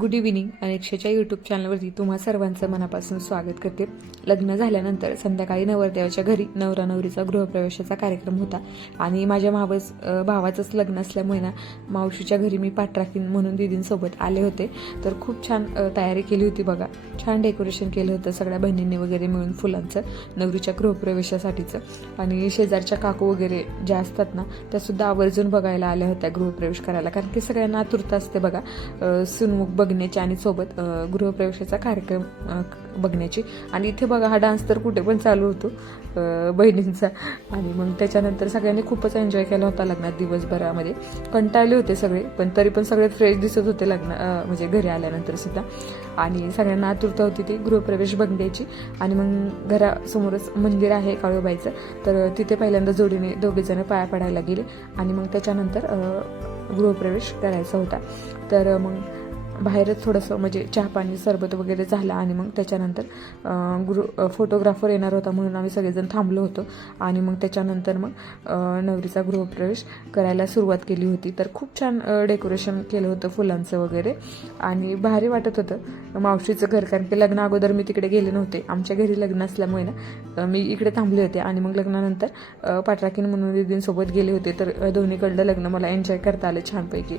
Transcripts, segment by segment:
Good evening अनेक्षाच्या YouTube चॅनलवरती तुम्हा सर्वांचं मनापासून स्वागत करते. लग्न झाल्यानंतर संध्याकाळी नवरदेवाच्या घरी नवरा नवरीचा गृहप्रवेशाचा कार्यक्रम होता. आणि माझ्या मावस भावाचंच लग्न असल्यामुळे ना मावशीच्या घरी मी पाठराखीन म्हणून दिदींसोबत आले होते. तर खूप छान तयारी केली होती बघा. छान डेकोरेशन केलं होतं सगळ्या बहिणींनी वगैरे मिळून फुलांचं नवरीच्या गृहप्रवेशासाठीचं. आणि शेजारच्या काकू वगैरे ज्या असतात ना त्यासुद्धा आवर्जून बघायला आल्या होत्या गृहप्रवेश करायला. कारण की सगळ्यांना आतुरता असते बघा. सुनमुख बघण्याची आणि सोबत गृहप्रवेशाचा कार्यक्रम बघण्याची. आणि इथे बघा हा डान्स तर कुठे पण चालू होतो बहिणींचा. आणि मग त्याच्यानंतर सगळ्यांनी खूपच एन्जॉय केला होता लग्नात दिवसभरामध्ये. कंटाळले होते सगळे पण तरी पण सगळे फ्रेश दिसत होते लग्न म्हणजे घरी आल्यानंतर सुद्धा. आणि सगळ्यांना आतुरता होती ती गृहप्रवेश बघण्याची. आणि मग घरासमोरच मंदिर आहे काळूबाईचं. तर तिथे पहिल्यांदा जोडीने दोघेजण पाया पडायला गेले. आणि मग त्याच्यानंतर गृहप्रवेश करायचा होता. तर मग बाहेरच थोडंसं म्हणजे चहा पाणी सरबत वगैरे झाला आणि मग त्याच्यानंतर अं, फोटोग्राफर येणार होता म्हणून आम्ही सगळेजण थांबलो होतो. आणि मग त्याच्यानंतर मग नवरीचा गृहप्रवेश करायला सुरुवात केली होती. तर खूप छान डेकोरेशन केलं होतं फुलांचं वगैरे. आणि भारी वाटत होतं. मावशीचं घर कारण की लग्न अगोदर मी तिकडे गेले नव्हते. आमच्या घरी लग्न असल्यामुळे ना मी इकडे थांबले होते. आणि मग लग्नानंतर पाटराकीन म्हणून दीदींसोबत गेले होते. तर दोन्हीकडलं लग्न मला एन्जॉय करता आलं छानपैकी.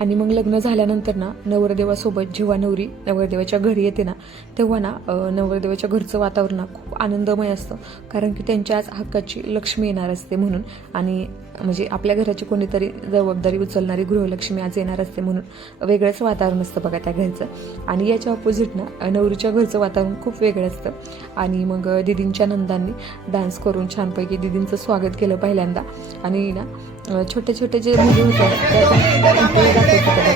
आणि मग लग्न झाल्यानंतर ना नवरदेवासोबत जेव्हा नवरी नवरदेवाच्या घरी येते ना तेव्हा ना नवरदेवाच्या घरचं वातावरण ना खूप आनंदमय असतं. कारण की त्यांच्या आज हक्काची लक्ष्मी येणार असते म्हणून आणि म्हणजे आपल्या घराची कोणीतरी जबाबदारी उचलणारी गृहलक्ष्मी आज येणार असते म्हणून वेगळंच वातावरण असतं बघा त्या घरचं. आणि याच्या ऑपोजिट ना नवरीच्या घरचं वातावरण खूप वेगळं असतं. आणि मग दिदींच्या दीदींच्या नंदांनी डान्स करून छानपैकी दिदींचं स्वागत केलं पहिल्यांदा. आणि ना छोटे छोटे जे मुली होत्या त्या बघा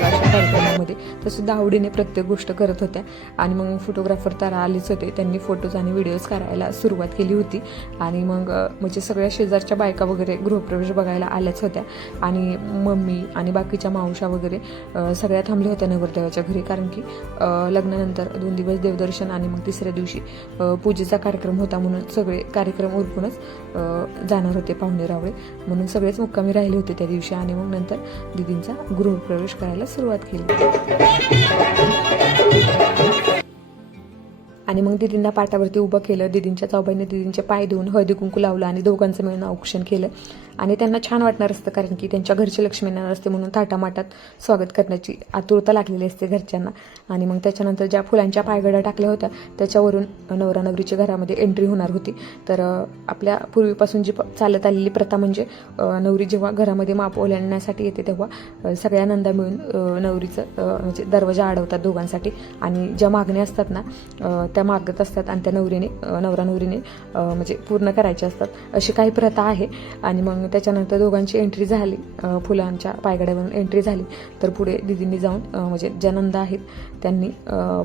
कार्यक्रमामध्ये तसुद्धा आवडीने प्रत्येक गोष्ट करत होत्या. आणि मग फोटोग्राफर तर आलेच होते. त्यांनी फोटोज आणि व्हिडिओज करायला सुरुवात केली होती. आणि मग म्हणजे सगळ्या शेजारच्या बायका वगैरे गृहप्रवेश बघायला आल्याच होत्या. आणि मम्मी आणि बाकीच्या मावशा वगैरे सगळ्या थांबल्या होत्या नवरदेवाच्या घरी. कारण की लग्नानंतर दोन दिवस देवदर्शन आणि मग तिसऱ्या दिवशी पूजेचा कार्यक्रम होता म्हणून सगळे कार्यक्रम उरकूनच जाणार होते पाहुणे रावळे. म्हणून सगळेच मुक्कामी राहिले होते त्या दिवशी आणि मग नंतर दिदींचा गृहप्रवेश करायला सुरुवात केली. आणि मग दिदींना पाटावरती उभं केलं. दिदींच्या चौबाईने दिदींचे पाय देऊन हळदी कुंकू लावलं आणि दोघांचं मिळून औक्षण केलं. आणि त्यांना छान वाटणार असतं कारण की त्यांच्या घरचे लक्ष्मी येणार असते म्हणून थाटामाटात स्वागत करण्याची आतुरता लागलेली असते घरच्यांना. आणि मग त्याच्यानंतर ज्या फुलांच्या पायगड्या टाकल्या होत्या त्याच्यावरून नवरा नवरीच्या घरामध्ये एंट्री होणार होती. तर आपल्या पूर्वीपासून जी प- चालत आलेली प्रथा म्हणजे नवरी जेव्हा घरामध्ये माप ओलांडण्यासाठी येते तेव्हा सगळ्या नंदा मिळून नवरीचं म्हणजे दरवाजा अडवतात दोघांसाठी. आणि ज्या मागण्या असतात ना त्या मागत असतात आणि त्या नवरीने नवरा नवरीने म्हणजे पूर्ण करायच्या असतात. अशी काही प्रथा आहे. आणि मग त्याच्यानंतर दोघांची एंट्री झाली. फुलांच्या पायगड्यावरून एंट्री झाली. तर पुढे दिदींनी जाऊन म्हणजे ज्या नंदा आहेत त्यांनी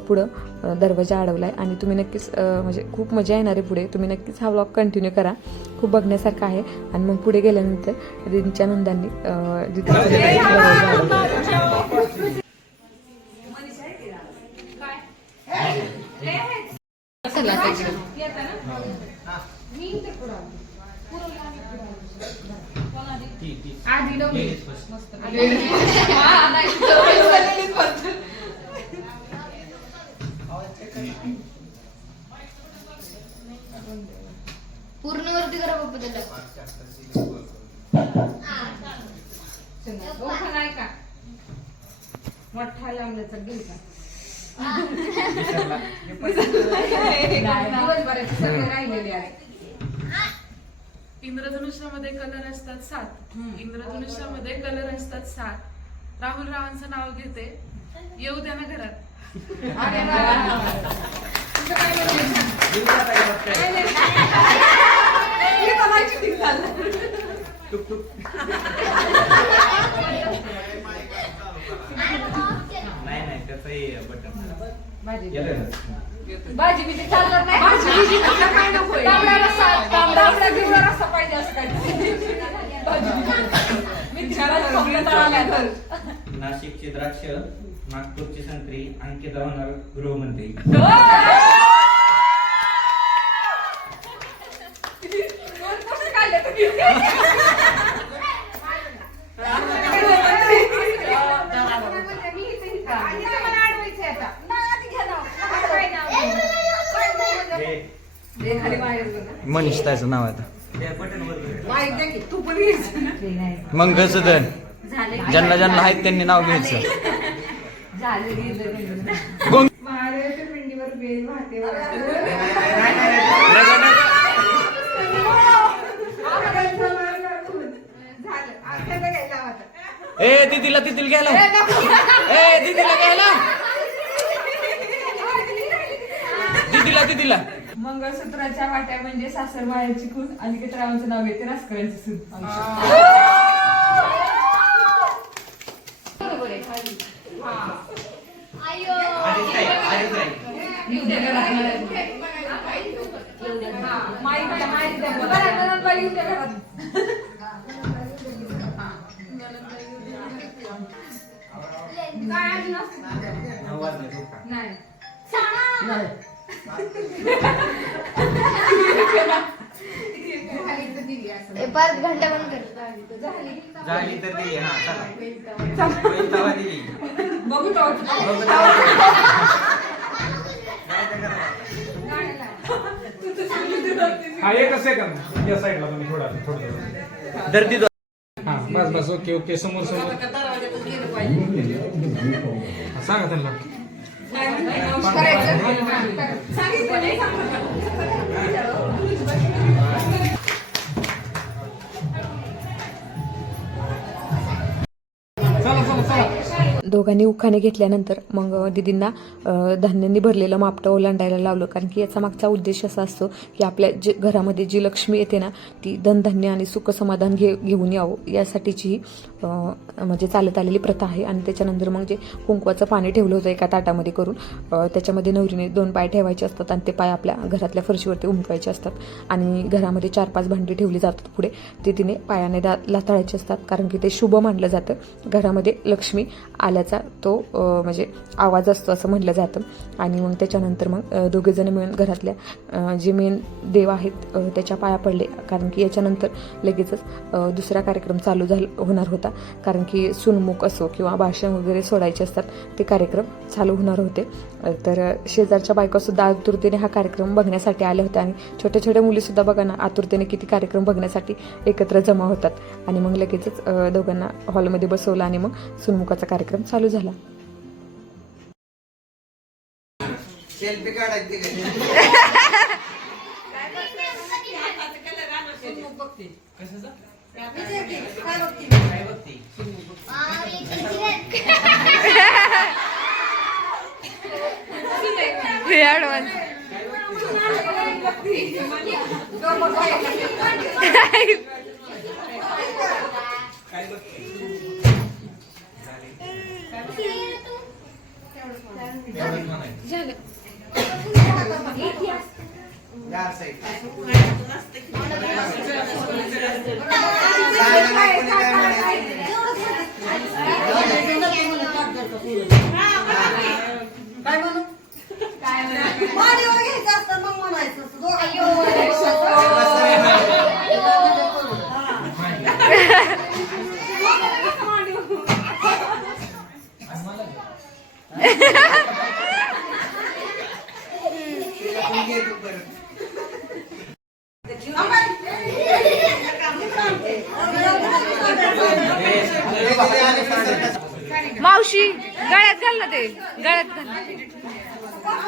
पुढं दरवाजा अडवला आहे आणि तुम्ही नक्कीच म्हणजे खूप मजा येणार आहे पुढे. तुम्ही नक्कीच हा व्लॉग कंटिन्यू करा. खूप बघण्यासारखा आहे. आणि मग पुढे गेल्यानंतर दिदींच्या नंदांनी अ, दिदींचा दरवाजा अडवला. पूर्ण वरती करा पप्पा त्याला. मोठा लांबल्याचा का सगळे राहिलेली आहे इंद्रधनुष्यामध्ये कलर असतात सात. इंद्रधनुष्यामध्ये कलर असतात सात. राहुल रावांचं नाव घेते. येऊ द्या ना घरात. भाजी. बिजी चालणार नाही. भाजी बिजी काय नकोय तांबडा रस्सा तांबडा पिवळा रस्सा पाहिजे असं काय? भाजी बिजी. मी घरात फक्त तळाल्या घर. नाशिकची द्राक्ष नागपूरची संत्री अंकिता होणार गृहमंत्री. दोन कसं काढले तुम्ही? ते खाली बाहेर बघ. मनीष त्याचं नाव आहे घ्यायचं मंगळसूदन. ज्यांना ज्यांना आहेत त्यांनी नाव घ्यायचं. ए दिदीला तिथील गेला ए दिदीला गेला दिदीला दिदीला. मंगळसूत्राच्या वाट्या म्हणजे सासर मायाची खून अनिकेत रावांचं नाव येते रासकरांची सून आहे आधीच परत घंटा बंद कर. झाली तर दिली हा चला. होईल तेव्हा दिली बघू तो. बघू तेव्हा. हा एकच सेकंद या साईडला तुम्ही थोडा थोडं हा बस बस ओके ओके. समोर समोर. हा, सांगा त्यांना. दोघांनी उखाणे घेतल्यानंतर मग दिदींना धान्यांनी भरलेलं मापटं ओलांडायला लावलं. कारण की याचा मागचा उद्देश असा असतो की आपल्या जे घरामध्ये जी लक्ष्मी येते ना ती धनधान्य आणि सुखसमाधान घे घेऊन यावं. यासाठीची ही म्हणजे चालत आलेली प्रथा आहे आणि त्याच्यानंतर मग जे कुंकवाचं पाणी ठेवलं होतं एका ताटामध्ये करून त्याच्यामध्ये नवरीने दोन पाय ठेवायचे असतात आणि ते पाय आपल्या घरातल्या फरशीवरती उमटवायचे असतात आणि घरामध्ये चार पाच भांडी ठेवली जातात पुढे. ते तिने पायाने दा लाताळायचे असतात कारण की ते शुभ मानलं जातं. घरामध्ये लक्ष्मी आल्याचा तो म्हणजे आवाज असतो असं म्हटलं जातं. आणि मग त्याच्यानंतर मग दोघेजण मिळून घरातल्या जे मेन देव आहेत त्याच्या पाया पडले. कारण की याच्यानंतर लगेचच दुसरा कार्यक्रम चालू झाला होणार होता. कारण की सुनमुख असो किंवा भाषण वगैरे सोडायचे असतात ते कार्यक्रम चालू होणार होते. तर शेजारच्या बायकासुद्धा आतुरतेने हा कार्यक्रम बघण्यासाठी आल्या होत्या आणि छोट्या छोट्या मुलीसुद्धा बघा ना आतुरतेने किती कार्यक्रम बघण्यासाठी एकत्र जमा होतात. आणि मग लगेचच दोघांना हॉलमध्ये बसवलं आणि मग सुनमुखाचा कार्यक्रम चालू झाला. सेल्फी झालं का? काय बघती? काय बघती? एवढंच म्हणायचं. या side. सांगा ना, कोणी काय म्हणायचं? आपण घे तू परत. हे बघा, आणि पसरतात. मावशी गळ्यात घाल ना ते गळ्यात घाल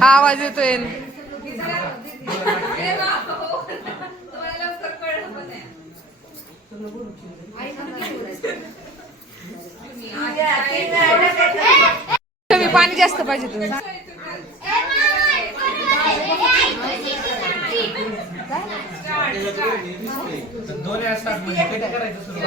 हा आवाज येतोय. कमी पाणी जास्त पाहिजे तुम्ही दोन असतात म्हणजे कधी करायचं सुरू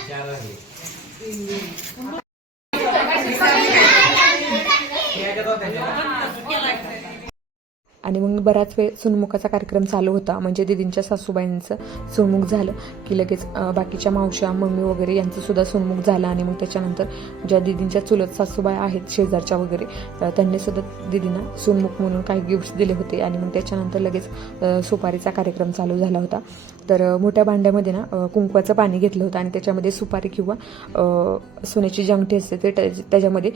चार आहे. याच्यात होत्या. आणि मग बराच वेळ सुनमुखाचा कार्यक्रम चालू होता. म्हणजे दिदींच्या सासूबाईंचं सुनमुख झालं की लगेच बाकीच्या मावश्या मम्मी वगैरे यांचं सुद्धा सुनमुख झालं आणि मग त्याच्यानंतर ज्या दिदींच्या चुलत सासूबाई आहेत शेजारच्या वगैरे त्यांनीसुद्धा त्यांनी सुद्धा दिदींना सुनमुख म्हणून काही गिफ्ट्स दिले होते. आणि मग त्याच्यानंतर लगेच सुपारीचा कार्यक्रम चालू झाला होता. तर मोठ्या भांड्यामध्ये ना कुंकवाचं पाणी घेतलं होतं आणि त्याच्यामध्ये सुपारी किंवा सोन्याची जंगठी असते ते त्या- त्याच्यामध्ये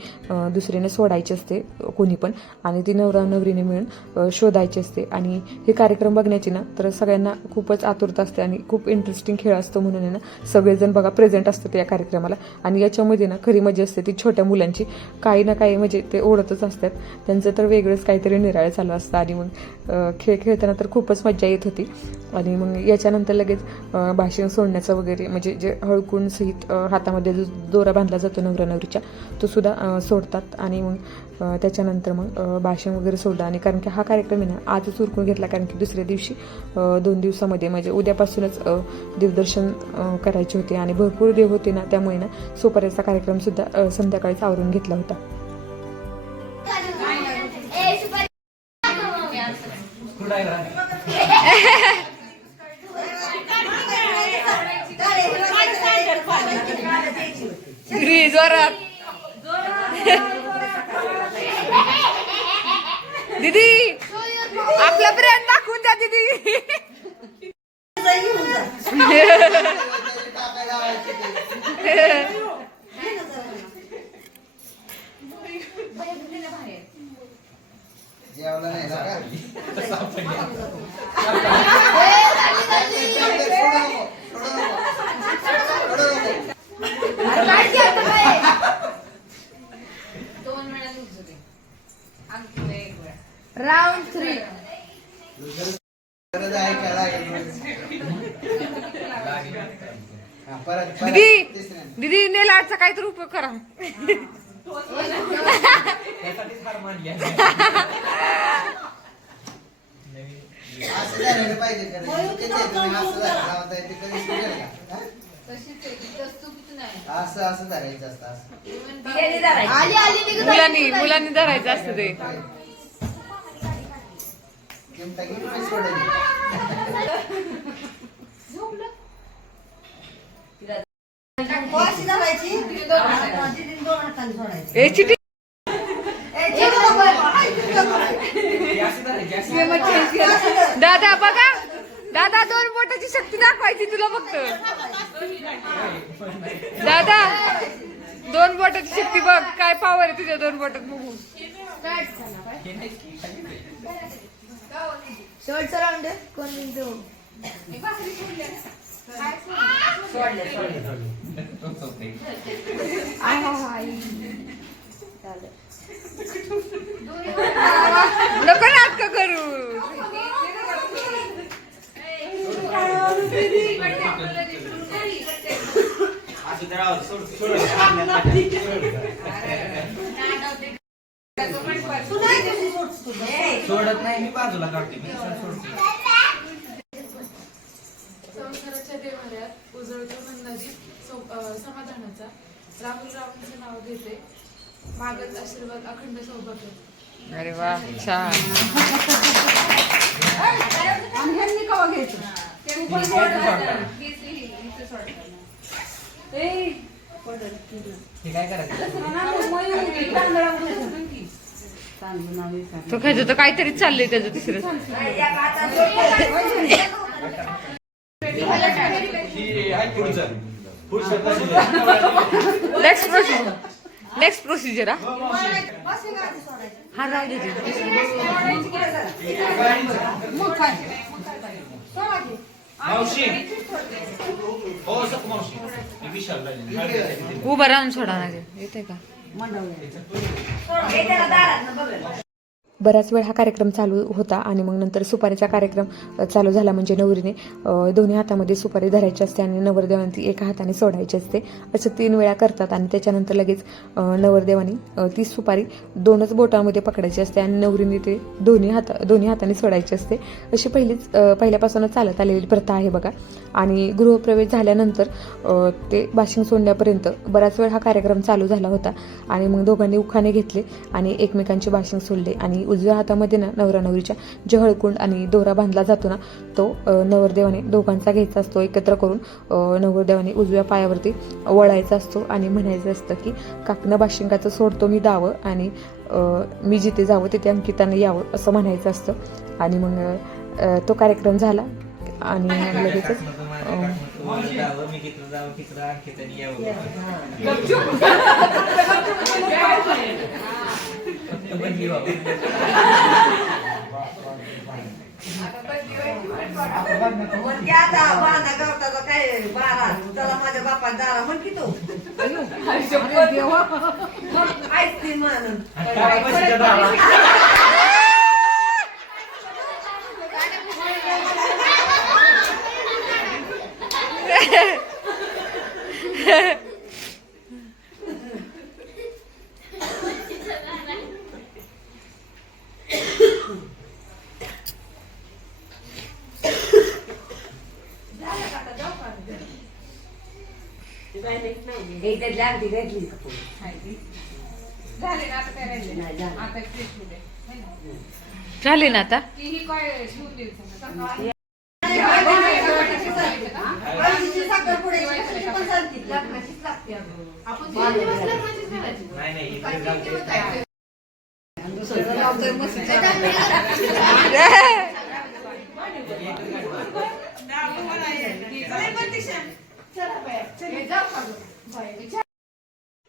दुसरीने सोडायची असते कोणी पण. आणि ती नवरा नवरीने मिळून शोधायची असते. आणि हे कार्यक्रम बघण्याची ना तर सगळ्यांना खूपच आतुरता असते आणि खूप इंटरेस्टिंग खेळ असतो म्हणून आहे ना सगळेजण बघा प्रेझेंट असतात या कार्यक्रमाला. आणि याच्यामध्ये ना खरी मजा असते ती छोट्या मुलांची. काही ना काही म्हणजे ते ओढतच असतात. त्यांचं तर वेगळंच काहीतरी निराळ चालू असतं. आणि मग खेळ खेळताना तर खूपच मजा येत होती. आणि मग याच्यानंतर लगेच अं, भाषण सोडण्याचं वगैरे म्हणजे जे हळकून सहित हातामध्ये जो दोरा बांधला जातो नवरा नवरीच्या तो सुद्धा सोडतात. आणि मग त्याच्यानंतर मग भाषण वगैरे सोडलं. आणि कारण की हा कार्यक्रम आहे ना आजच उरकून घेतला. कारण की दुसऱ्या दिवशी दोन दिवसामध्ये म्हणजे उद्यापासूनच देवदर्शन करायचे होते. आणि भरपूर देव होते ना त्यामुळे ना सोपाऱ्याचा कार्यक्रम सुद्धा अं, संध्याकाळीच आवरून घेतला होता ए, सुपारी. कुठं आहे राणी? जोरात. दीदी आपला ब्रँड दाखवून द्या दीदी. जेवला नाही का अरे काय की आता काय? दोन वेळा लूज होते आमची वेळ एक वेळा राऊंड थ्री गरज आहे का लागेल हा, परत परत दीदी नेल आर्टचा काहीतरी उपयोग करा. असं असं धरायचं असतं मुलांनी मुलांनी धरायचं असतं ते. चिमटा पैसे सोडायचे ए चिटी ती अशी धरायची, अशी. दादा बघा. दादा दोन बोटाची शक्ती दाखवायची तुला फक्त. दादा दोन बोटाची शक्ती बघ. काय पावर आहे तुझ्या दोन बोटात बघू शर्ट राऊंड कोण जिंकतो तोच नको नाटक करू. सोडत नाही मी बाजूला काढते. मी सोडते. संसाराच्या देवाऱ्यात उजळतो अं, समाधानाचा. राहुल रावांचं नाव घेते. मागत आशीर्वाद अखंड सौभाग्य. अरे वा छान. काय करायचं? तो खायचं तर काहीतरी चाललंय त्याचं तिसरं ही आहे पुढचं. पुढचं नेक्स्ट प्रोसिजर नेक्स्ट प्रोसिजर हा हा. राहू दे हो. उभं राहून सोडा ना येते. का बराच वेळ हा कार्यक्रम चालू होता आणि मग नंतर सुपारीचा कार्यक्रम चालू झाला म्हणजे नवरीने दोन्ही हातामध्ये सुपारी धरायची असते आणि नवरदेवांती एका हाताने सोडायची असते. असं तीन वेळा करतात आणि त्याच्यानंतर लगेच नवरदेवानी ती सुपारी दोनच बोटांमध्ये पकडायची असते आणि नवरीने ते दोन्ही हात दोन्ही हाताने सोडायची असते. अशी पहिलीच पहिल्यापासूनच चालत आलेली प्रथा आहे बघा. आणि गृहप्रवेश झाल्यानंतर ते बाशिंग सोडण्यापर्यंत बराच वेळ हा कार्यक्रम चालू झाला होता. आणि मग दोघांनी उखाणे घेतले आणि एकमेकांचे बाशिंग सोडले आणि उजव्या हातामध्ये ना नवरा नवरीच्या जे हळकुंड आणि दोरा बांधला जातो ना तो नवरदेवाने दोघांचा घ्यायचा असतो एकत्र करून नवरदेवाने उजव्या पायावरती वळायचा असतो आणि म्हणायचं असतं की काकणं बाशिंगाचं सोडतो मी दावं आणि मी जिथे जावं तिथे अंकिताने यावं असं म्हणायचं असतं. आणि मग तो कार्यक्रम झाला आणि मग लगेचच अ, मी तिकडं जावं तिकडं आणखी यावं फक्त बदली व्हावं. मग त्या आता बाणा गवताचा काय बारा चला माझ्या बापा दारा म्हण की तू ऐकते म्हणून आणि लागली घेतली झाले ना आता काय राहिले? आता फ्रेश होते. झाले ना आता? की? ही काय शिवून द्यायचं साखर पुढे पण चालती लग्नाचीच लागते आपण तीन दिवस लग्नाचीच घालायची. नाही नाही इकडे जाऊ दे. दुसऱ्याला लावतोय मशीन हे जाऊ का गं?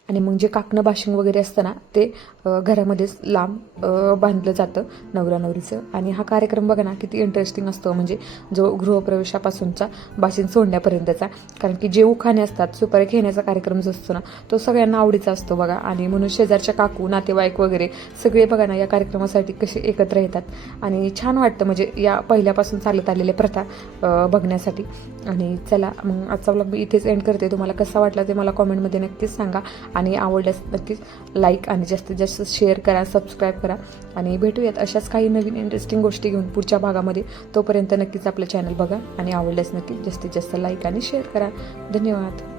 आणि मग जे काकणं बाशिंग वगैरे असतं ना ते घरामध्येच लांब बांधलं जातं नवरा नवरीचं. आणि हा कार्यक्रम बघा ना किती इंटरेस्टिंग असतो. म्हणजे जो गृहप्रवेशापासूनचा बाशिंग सोडण्यापर्यंतचा. कारण की जे उखाणे असतात सुपारी खेळण्याचा कार्यक्रम जो असतो ना तो सगळ्यांना आवडीचा असतो बघा. आणि म्हणून शेजारच्या काकू नातेवाईक वगैरे सगळे बघा ना या कार्यक्रमासाठी कसे एकत्र येतात. आणि छान वाटतं म्हणजे या पहिल्यापासून चालत आलेल्या प्रथा बघण्यासाठी. आणि चला मग आजचा ब्लॉग मी इथेच एंड करते. तुम्हाला कसा वाटला ते मला कॉमेंटमध्ये नक्कीच सांगा. आणि आवडल्यास नक्कीच लाईक आणि जास्तीत जास्त शेअर करा सबस्क्राईब करा. आणि भेटूयात अशाच काही नवीन इंटरेस्टिंग गोष्टी घेऊन पुढच्या भागामध्ये. तोपर्यंत नक्कीच आपलं चॅनल बघा आणि आवडल्यास नक्कीच जास्तीत जास्त लाईक आणि शेअर करा. धन्यवाद.